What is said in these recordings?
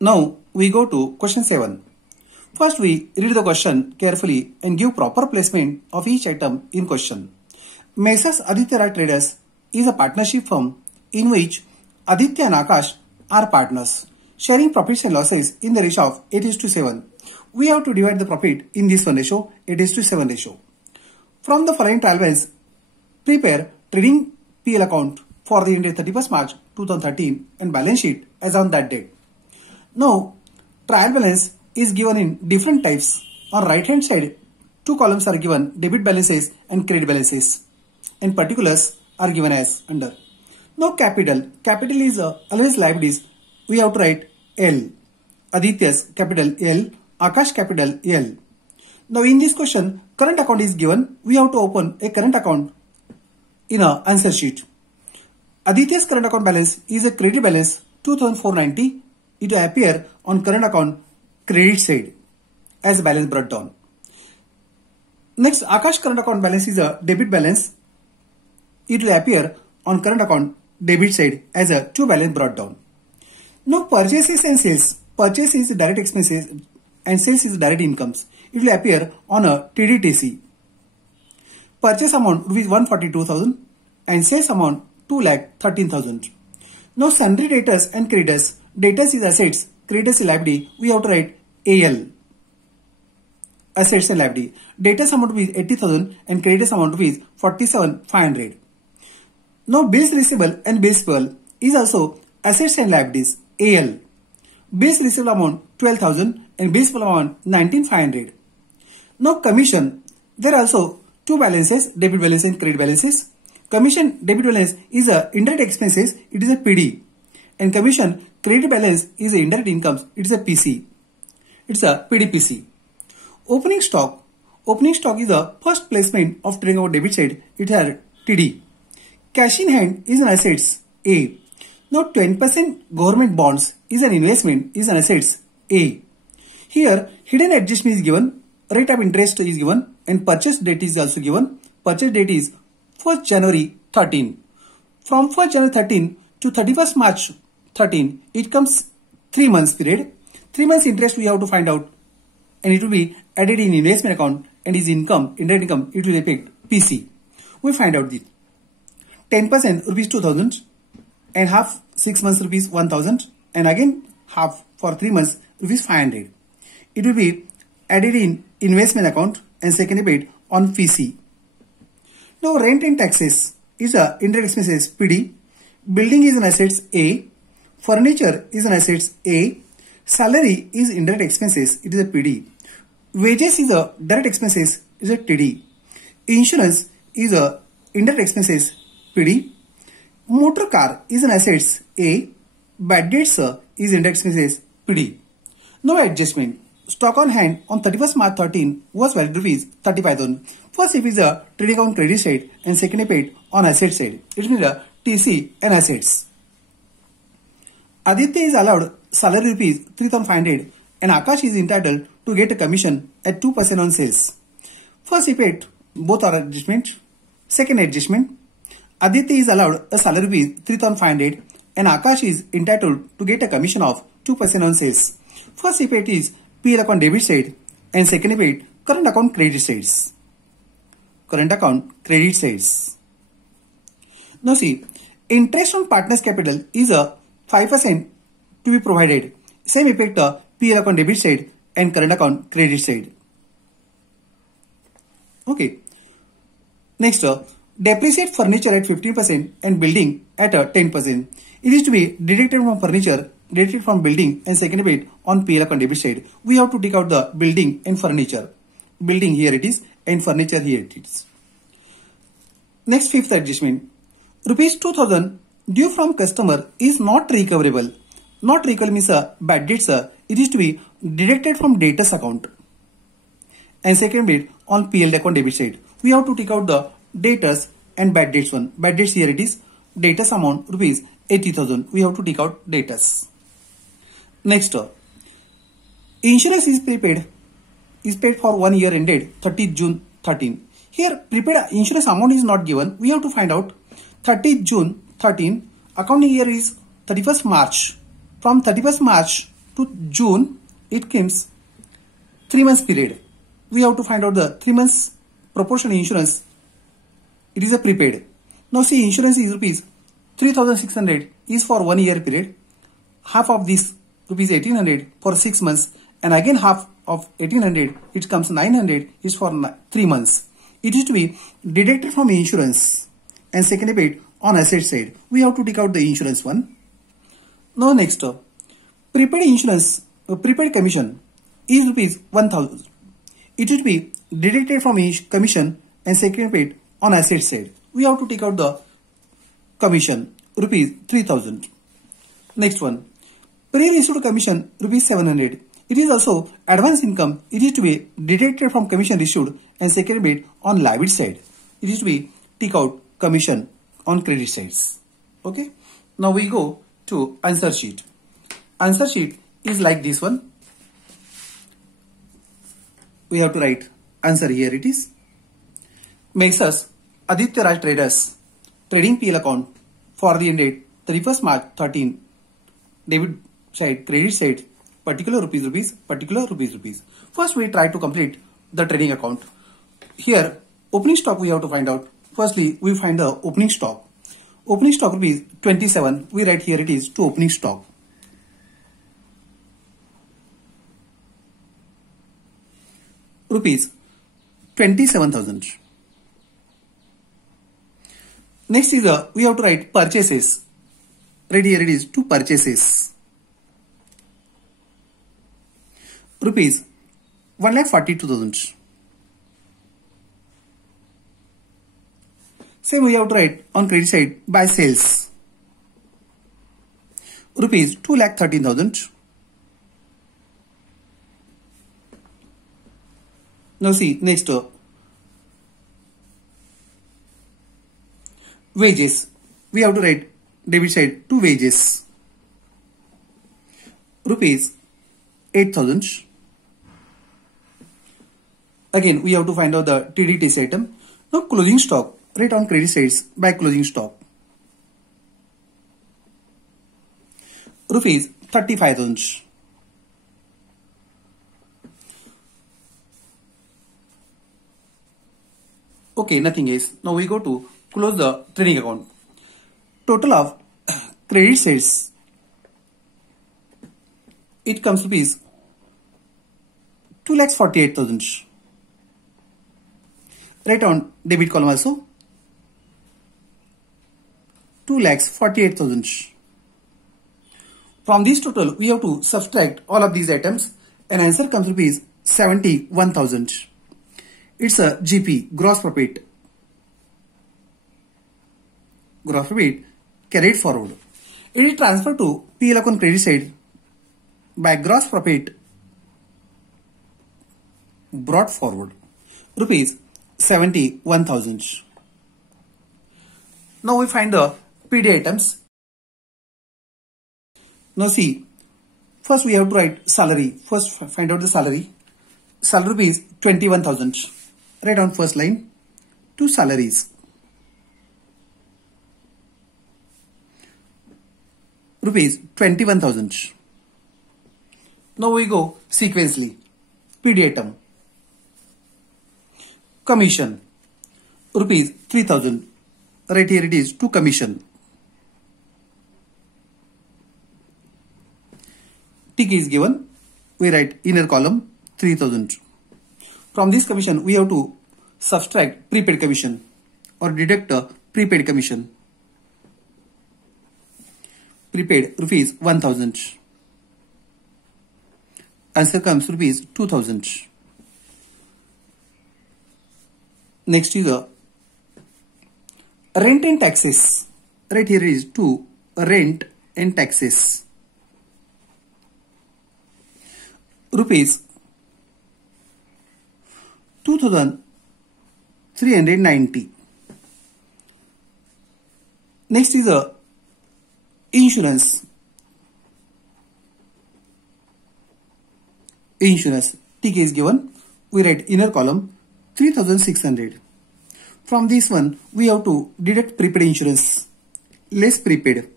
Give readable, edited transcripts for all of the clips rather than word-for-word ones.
Now we go to question 7. First we read the question carefully and give proper placement of each item in question. Messrs Aditya Rai Traders is a partnership firm in which Aditya and Akash are partners, sharing profits and losses in the ratio of 8:7. We have to divide the profit in this one ratio, 8:7 ratio. From the following trial balance, prepare trading PL account for the ended 31st March 2013 and balance sheet as on that date. Now, trial balance is given in different types. On right hand side, two columns are given, debit balances and credit balances, and particulars are given as under. Now capital is always liabilities. We have to write L. Aditya's capital L, Akash capital L. Now in this question, current account is given. We have to open a current account in a answer sheet. Aditya's current account balance is a credit balance 2,490. It will appear on current account credit side as balance brought down. Next, Akash current account balance is a debit balance. It will appear on current account debit side as a to balance brought down. Now purchases and sales. Purchase is direct expenses and sales is direct incomes. It will appear on a TDTC. Purchase amount rupees 142,000 and sales amount 2,13,000. Now sundry debtors and creditors. Debtors is assets, creditors is liability. We have to write AL. Assets and liability. Debtors amount rupees 80,000 and creditors amount rupees 47,500. Now bills receivable and bills payable is also assets and liabilities AL. Bills receivable amount 12,000 and bills payable amount 19,500. Now commission, there are also two balances, debit balance and credit balances. Commission debit balance is a indirect expenses, it is a PD, and commission credit balance is a indirect incomes, it is a PC. It's a PDPC. Opening stock is the first placement of trading account debit side, it has TD. Cash in hand is an assets A. Now 10% government bonds is an investment, is an assets A. Here hidden adjustment is given, rate of interest is given, and purchase date is also given. Purchase date is 1st January 13. From 1st January 13 to 31st March 13, it comes 3 months period. 3 months interest we have to find out, and it will be added in investment account, and his income, indirect income, it will affect PC. We find out this. 10% rupees 2,000 and half 6 months rupees 1,000 and again half for 3 months rupees 500. It will be added in investment account and second paid on PC. Now rent and taxes is a indirect expenses PD. Building is an assets A. Furniture is an assets A. Salary is indirect expenses, it is a PD. Wages is a direct expenses, is a TD. Insurance is a indirect expenses PD. Motor car is an assets A. Bad debts is indirect expenses PD. No adjustment. Stock on hand on 31st March 13 was valued rupees 35,000. First if is a trading account credit side and second paid on asset side. It means a TC and assets. Aditya is allowed salary rupees 3,500 and Akash is entitled to get a commission at 2% on sales. First he paid, both are adjustment. Second adjustment, Aditya is allowed a salary rupees 3,500 and Akash is entitled to get a commission of 2% on sales. First he paid is PL account debit side and second he paid current account credit sides. Current account credit sides. Now see, interest on partner's capital is a 5% to be provided. Same effect PL account debit side and current account credit side. Okay. Next, depreciate furniture at 15% and building at 10%. It is to be deducted from furniture, deducted from building and second paid on PL account debit side. We have to take out the building and furniture. Building here it is and furniture here it is. Next, fifth adjustment. Rupees 2,000 due from customer is not recoverable. Not recoverable means bad debts. It is to be deducted from debtors account. And second bit on PL account debit side. We have to take out the debtors and bad debts one. Bad debts here it is. Debtors amount rupees 80,000. We have to take out debtors. Next, insurance is prepaid. Is paid for 1 year ended 30th June 13. Here prepaid insurance amount is not given. We have to find out 30th June 13. Accounting year is 31st March From 31st March to June, it comes 3 months period. We have to find out the 3 months proportion insurance. It is a prepaid. Now see, insurance is rupees 3,600 is for 1 year period. Half of this rupees 1,800 for 6 months, and again half of 1,800, it comes 900 is for 3 months. It is to be deducted from insurance and secondly paid on asset side. We have to take out the insurance one. Now next, prepaid insurance, prepaid commission is rupees 1,000. It will be deducted from commission and secondly paid on asset side. We have to take out the commission rupees 3,000. Next one, pre-issued commission rupees 700. It is also advance income. It is to be deducted from commission issued and second paid on liability side. It is to be take out commission on credit sides. Okay. Now we go to answer sheet. Answer sheet is like this one. We have to write answer here. It is Messrs Aditya Raj Traders trading PL account for the end date 31st March 13. Debit side, credit side, particular rupees, particular rupees. First we try to complete the trading account. Here opening stock we have to find out. Firstly we find the opening stock. Opening stock rupees 27. We write here it is to opening stock. Rupees 27,000. Next is we have to write purchases. Right here it is to purchases. Rupees 1,42,000. Same we have to write on credit side by sales. Rupees 2,13,000. Now see next, wages. We have to write debit side to wages. Rupees 8,000. Again we have to find out the TDTS item. Now closing stock. Write on credit sides by closing stock. Rupees 35,000. Okay, nothing else. Now we go to close the trading account. Total of credit sides. It comes rupees 2,48,000. Write on debit column also 2,48,000. From this total, we have to subtract all of these items and answer comes rupees 71,000. It's a GP, gross profit. Gross profit carried forward. It is transferred to PL account credit side by gross profit brought forward. Rupees 71,000. Now we find the PD items. Now see, first we have to write salary. First find out the salary. Salary rupees 21,000. Write on first line to salaries. Rupees 21,000. Now we go sequentially. PD item. Commission. Rupees 3,000. Right here it is to commission. Tick is given. We write inner column 3,000. From this commission we have to subtract prepaid commission or deduct a prepaid commission. Prepaid rupees 1,000. Answer comes rupees 2,000. Next is a rent and taxes. Right here is to rent and taxes. Rupees 2,390. Next is a insurance. Insurance. Tick is given. We write inner column 3,600. From this one we have to deduct prepaid insurance. Less prepaid.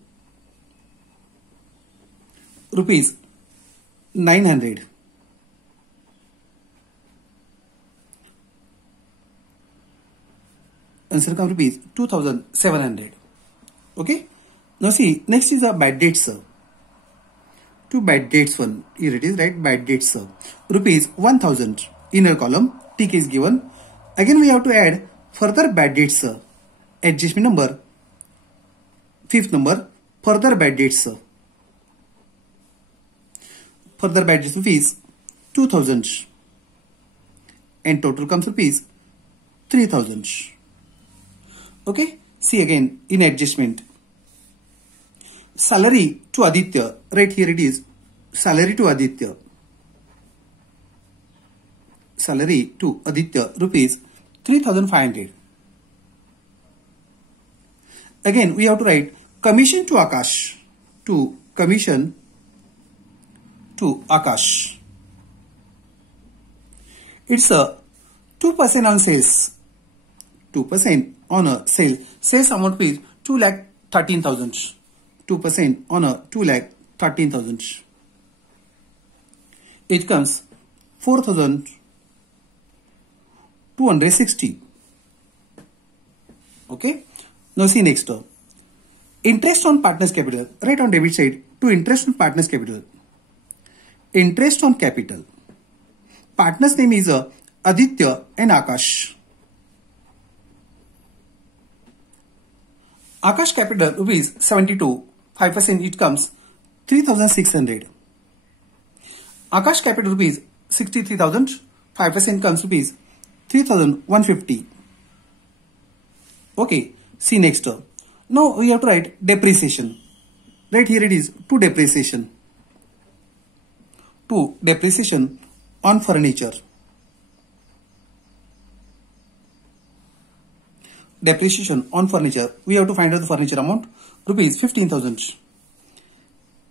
rupees 900. Answer comes rupees 2700. Okay. Now see, next is the bad dates. Two bad dates one. Here it is, right? Bad dates. Rupees 1000. Inner column. TK is given. Again we have to add further bad dates. Adjustment number. Fifth number. Further bad dates. Further bad dates rupees 2000. And total comes rupees 3000. Okay. See again in adjustment. Salary to Aditya. Right here it is. Salary to Aditya. Salary to Aditya rupees 3500. Again we have to write commission to Akash. To commission to Akash. It's a 2% on sales. 2% on a sale. Sales amount is 2,13,000. 2% on a 2,13,000. It comes 4,260. Okay. Now see next. Interest on partner's capital. Right on debit side to interest on partner's capital. Interest on capital. Partner's name is Aditya and Akash. Akash capital rupees 72. 5% it comes 3600. Akash capital rupees 63,000. 5% comes rupees 3150. Okay. See next. Now we have to write depreciation. Right here it is to depreciation. To depreciation on furniture. Depreciation on furniture. We have to find out the furniture amount. Rupees 15,000.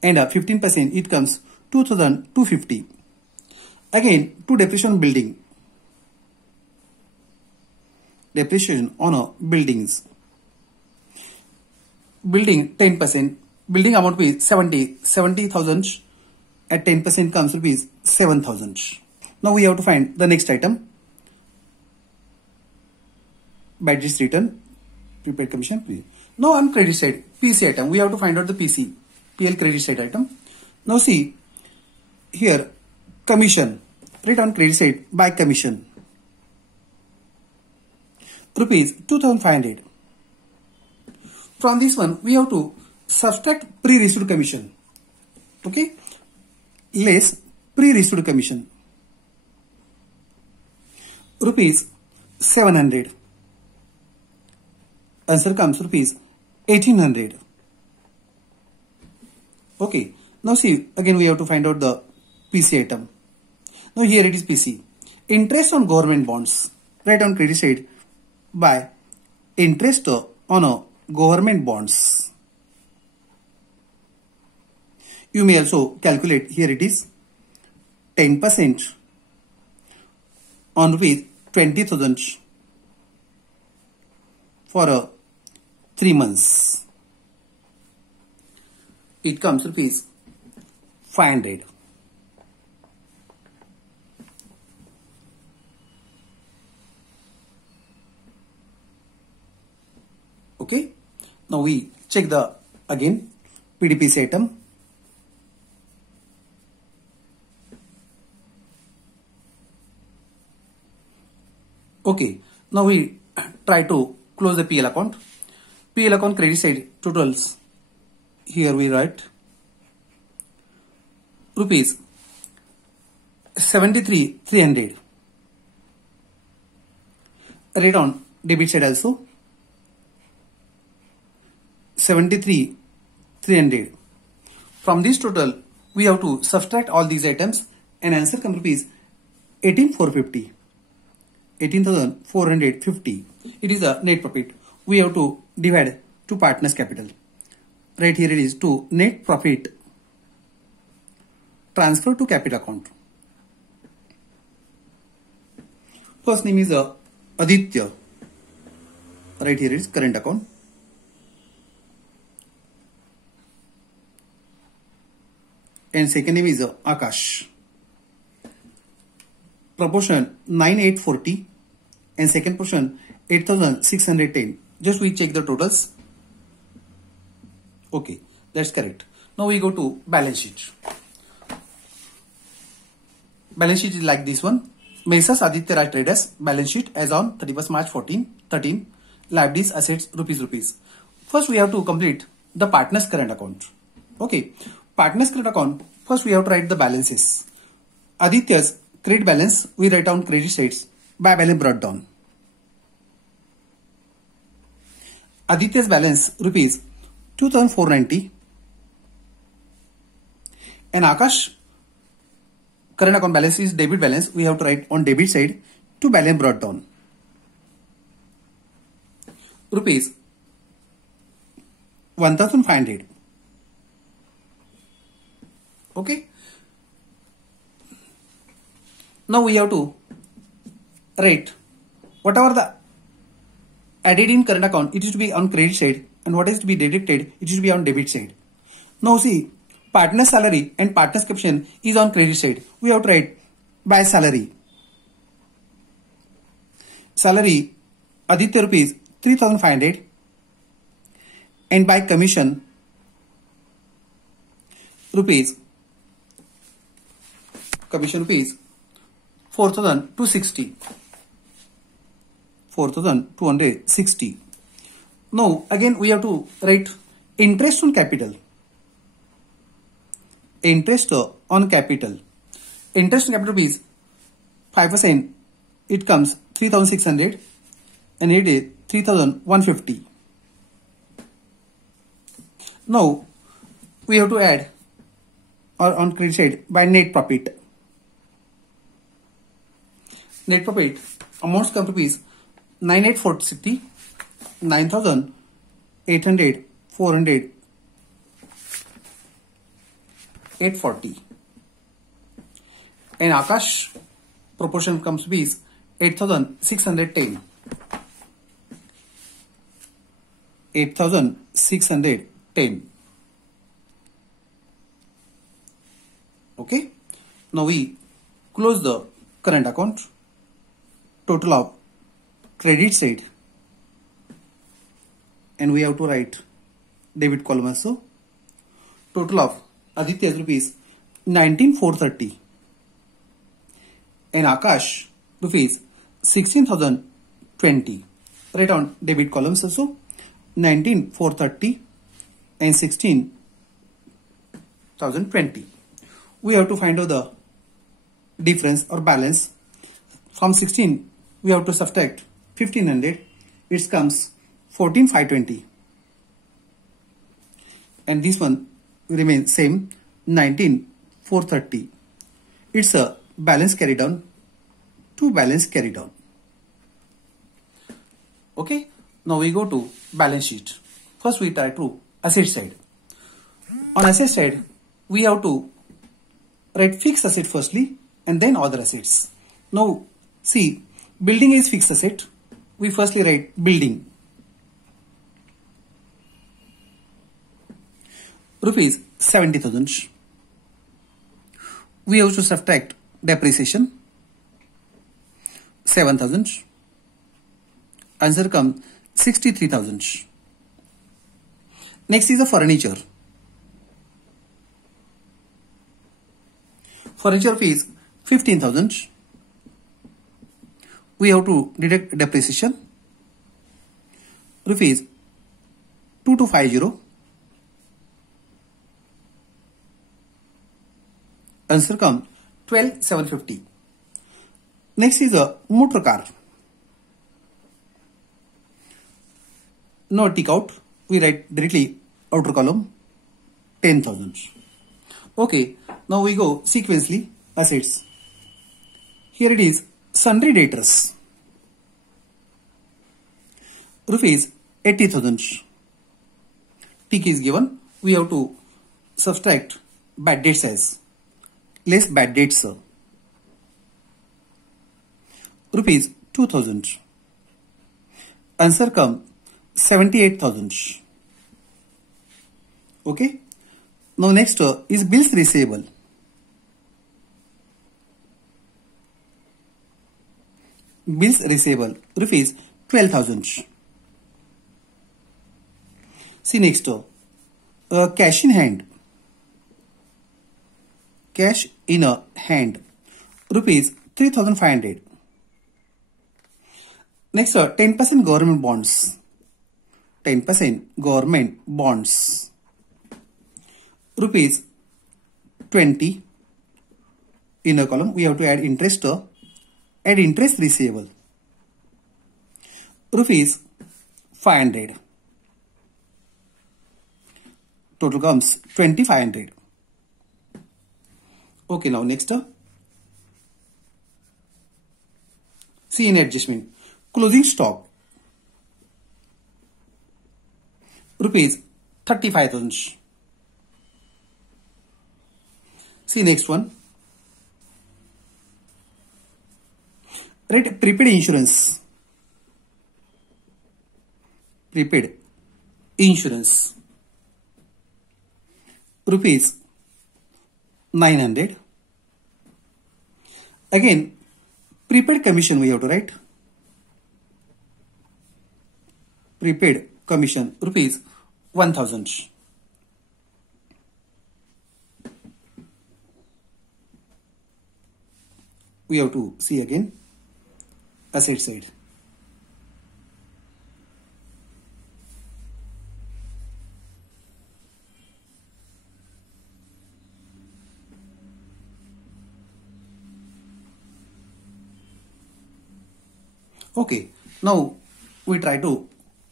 And 15% it comes 2,250. Again to depreciation on building. Depreciation on buildings. Building 10%. Building amount is 70,000. At 10% comes rupees 7,000. Now we have to find the next item. Bad debts return. Prepaid commission. Now on credit side, PC item. We have to find out the PC. PL credit side item. Now see here commission. Right on credit side by commission. Rupees 2,500. From this one we have to subtract pre-received commission. Okay. Less pre-received commission. Rupees 700. Answer comes rupees 1800. Okay. Now see again we have to find out the PC item. Now here it is PC. Interest on government bonds. Right on credit side by interest on government bonds. You may also calculate. Here it is 10% on rupees 20,000 for 3 months. It comes rupees 500. Okay. Now we check the again PDPC item. Okay. Now we try to close the PL account. PL account credit side totals. Here we write rupees 73,300. Write on debit side also 73,300. From this total we have to subtract all these items and answer comes rupees 18,450. 18,450. It is a net profit. We have to divide to partners capital. Right here it is to net profit transfer to capital account. First name is Aditya. Right here is current account. and second name is Akash. Proportion 9840 and second portion 8610. Just we check the totals. Okay, that's correct. Now we go to balance sheet. Balance sheet is like this one. Messrs Aditya Raj Traders balance sheet as on 31st March 13. Liabilities, assets, rupees. First we have to complete the partner's current account. Okay, partner's current account. First we have to write the balances. Aditya's credit balance we write on credit sides by balance brought down. Aditya's balance rupees 2490 and Akash current account balance is debit balance. We have to write on debit side to balance brought down. Rupees 1500. Okay. Now we have to write whatever the added in current account, it is to be on credit side, and what is to be deducted, it is to be on debit side. Now see, partner's salary and partner's caption is on credit side. We have to write by salary. Salary Aditya rupees 3500 and by commission rupees 4260. Now again we have to write interest on capital. Interest on capital is 5%. It comes 3600 and it is 3150. Now we have to add or on credit side by net profit. Net profit amounts come to rupees 9840, 9800, 400, 840. And Akash proportion comes to be 8610. 8610. Okay. Now we close the current account. Total of credit side. And we have to write debit column also. Total of Aditya rupees 19430 and Akash rupees 16020. Write on debit columns also 19430 and 16020. We have to find out the difference or balance. From 16 we have to subtract 1500. It comes 14520 and this one remains same 19430. It's a balance carry down to balance carry down. Okay, now we go to balance sheet. First we try to asset side. On asset side we have to write fixed asset firstly and then other assets. Now see, building is fixed asset. We firstly write building. Rupees 70,000. We have to subtract depreciation 7,000. Answer comes 63,000. Next is the furniture. Furniture fees 15,000. We have to deduct depreciation rupees 2250. Answer comes 12,750. Next is a motor car. No tick out. We write directly outer column 10,000. Okay. Now we go sequentially assets. Here it is sundry debtors. Rupees 80,000. Tick is given. We have to subtract bad debts as less bad debts. Rupees 2,000. Answer come 78,000. Okay. Now next is bills receivable. Bills receivable rupees 12,000. See next, cash in hand. Cash in a hand rupees 3,500. Next, 10% government bonds. 10% government bonds rupees 20. In a column we have to add interest receivable rupees 500. Total comes 2,500. Okay, now next, see in adjustment, closing stock rupees 35,000. See next one, right, prepaid insurance. Prepaid insurance rupees 900. Again, prepaid commission we have to write. Prepaid commission rupees 1,000. We have to see again asset side. Okay, now we try to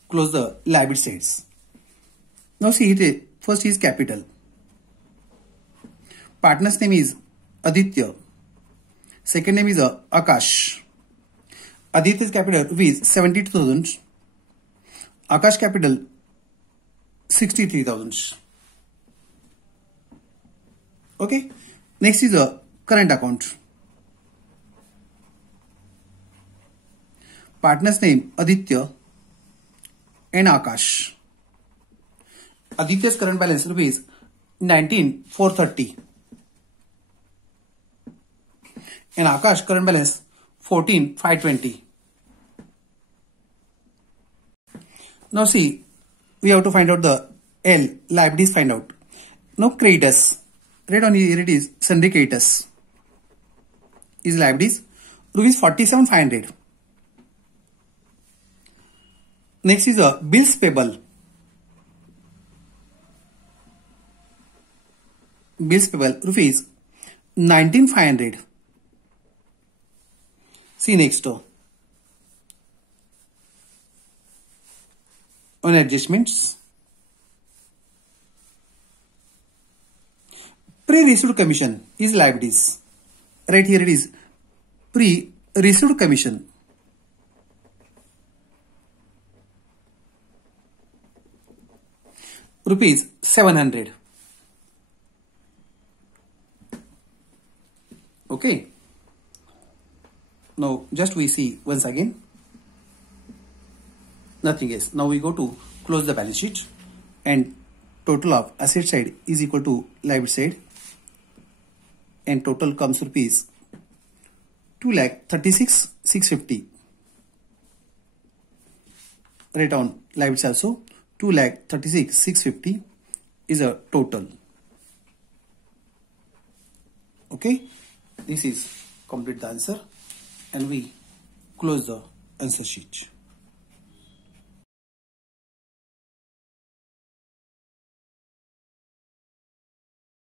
close the liability sides. Now see it, first is capital. Partner's name is Aditya. Second name is Akash. Aditya's capital rupees 72,000. Akash capital 63,000. Okay. Next is a current account. Partner's name Aditya and Akash. Aditya's current balance rupees 19,430. And Akash current balance 14,520. Now see, we have to find out the L, liabilities find out. Now creditors, right on here it is sundry creditors. Is liabilities rupees 47,500. Next is a bills payable. Bills payable rupees 19,500. See next, on adjustments, pre-received commission is liabilities. Right here it is pre-received commission. Rupees 700. Okay. Now just we see once again. Nothing else. Now we go to close the balance sheet, and total of asset side is equal to liability side, and total comes rupees 2,36,650. Write down liabilities also. 2,36,650 is a total. Okay, this is complete the answer, and we close the answer sheet.